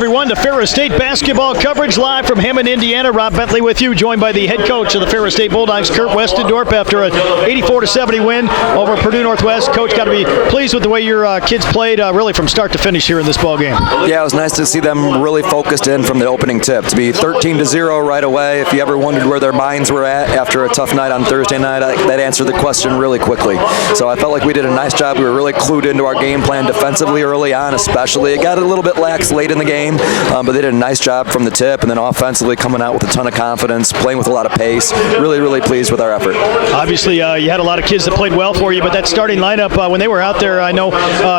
everyone, to Ferris State basketball coverage live from Hammond, Indiana. Rob Bentley with you, joined by the head coach of the Ferris State Bulldogs, Kurt Westendorp, after an 84-70 win over Purdue Northwest. Coach, got to be pleased with the way your kids played, really from start to finish here in this ball game. Yeah, it was nice to see them really focused in from the opening tip. To be 13-0 right away, if you ever wondered where their minds were at after a tough night on Thursday night, that answered the question really quickly. So I felt like we did a nice job. We were really clued into our game plan defensively early on, especially. It got a little bit lax late in the game, but they did a nice job from the tip, and then offensively coming out with a ton of confidence, playing with a lot of pace. Really, really pleased with our effort. Obviously, you had a lot of kids that played well for you, but that starting lineup, when they were out there, I know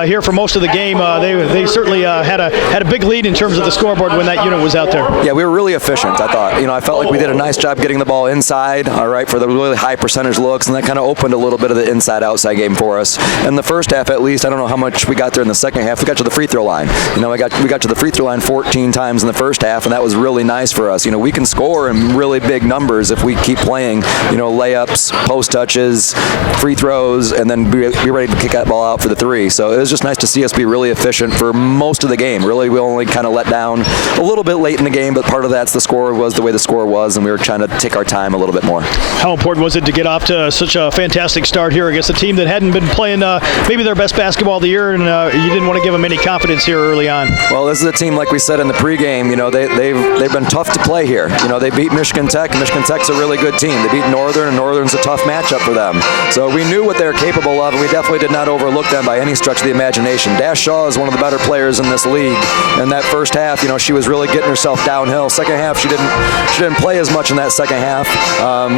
here for most of the game, they certainly had a big lead in terms of the scoreboard when that unit was out there. Yeah, we were really efficient, I thought. I felt like we did a nice job getting the ball inside, all right, for the really high percentage looks, and that kind of opened a little bit of the inside-outside game for us. In the first half, at least, I don't know how much we got there in the second half. We got to the free throw line. We got to the free throw line 14 times in the first half, and that was really nice for us. We can score in really big numbers if we keep playing, layups, post touches, free throws, and then be ready to kick that ball out for the three. So it was just nice to see us be really efficient for most of the game. Really, we only kind of let down a little bit late in the game, but part of that's the score was the way the score was, and we were trying to take our time a little bit more. How important was it to get off to such a fantastic start here against a team that hadn't been playing maybe their best basketball of the year, and you didn't want to give them any confidence here early on? Well, this is a team, like we said in the pregame, they've been tough to play here. They beat Michigan Tech. Michigan Tech's a really good team. They beat Northern, and Northern's a tough matchup for them. So we knew what they were capable of, and we definitely did not overlook them by any stretch of the imagination. Dash Shaw is one of the better players in this league. In that first half, she was really getting herself downhill. Second half, she didn't play as much in that second half,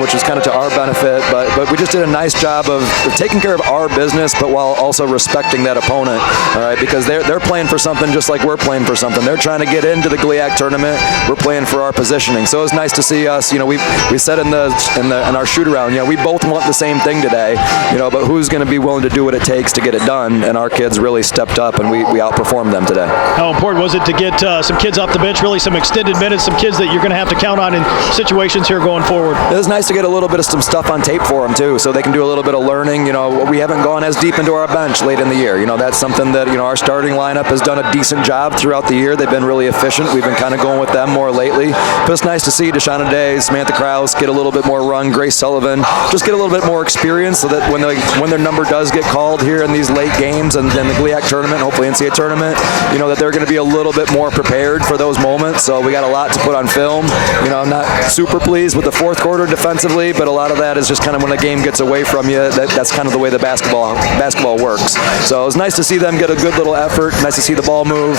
which was kind of to our benefit. But we just did a nice job of taking care of our business, but while also respecting that opponent. All right, because they're playing for something just like we're playing for something. They're trying to get into the GLIAC tournament. We're playing for our positioning. So it was nice to see us. We said in our shoot around, we both want the same thing today. But who's going to be willing to do what it takes to get it done? And our kids really stepped up, and we outperformed them today. How important was it to get some kids off the bench, really some extended minutes, some kids that you're going to have to count on in situations here going forward? It was nice to get a little bit of some stuff on tape for them too, so they can do a little bit of learning. We haven't gone as deep into our bench late in the year. That's something that our starting lineup has done a decent job throughout the year. They've been really efficient. We've been kind of going with them more lately. But it's nice to see Deshauna Day, Samantha Krause get a little bit more run, Grace Sullivan, just get a little bit more experience, so that when their number does get called here in these late games and then the GLIAC tournament, hopefully NCAA tournament, that they're going to be a little bit more prepared for those moments. So we got a lot to put on film. I'm not super pleased with the fourth quarter defensively, but a lot of that is just kind of when the game gets away from you. That's kind of the way the basketball works. So it was nice to see them get a good little effort. Nice to see the ball move.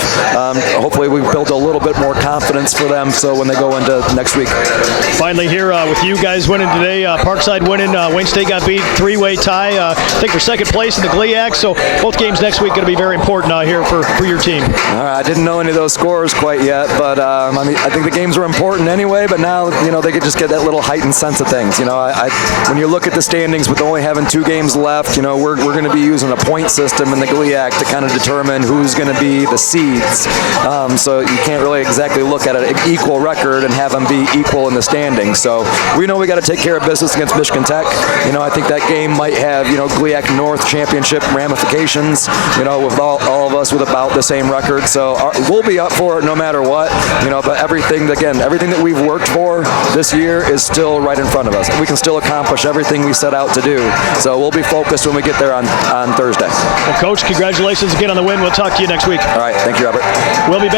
Hopefully we built a little bit more confidence for them, so when they go into next week. Finally here with you guys winning today, Parkside winning, Wayne State got beat, three-way tie, I think for second place in the GLIAC. So both games next week going to be very important here for your team. I didn't know any of those scores quite yet, but I think the games were important anyway. But now they could just get that little heightened sense of things. When you look at the standings with only having 2 games left, we're going to be using a point system in the GLIAC to kind of determine who's going to be the seeds. So you can't really exactly look at an equal record and have them be equal in the standings. So we know we got to take care of business against Michigan Tech. I think that game might have GLIAC North championship ramifications. With all of us with about the same record. So we'll be up for it no matter what. But everything that we've worked for this year is still right in front of us. We can still accomplish everything we set out to do. So we'll be focused when we get there on Thursday. Well, Coach, congratulations again on the win. We'll talk to you next week. All right. Thank you, Robert. We'll be back.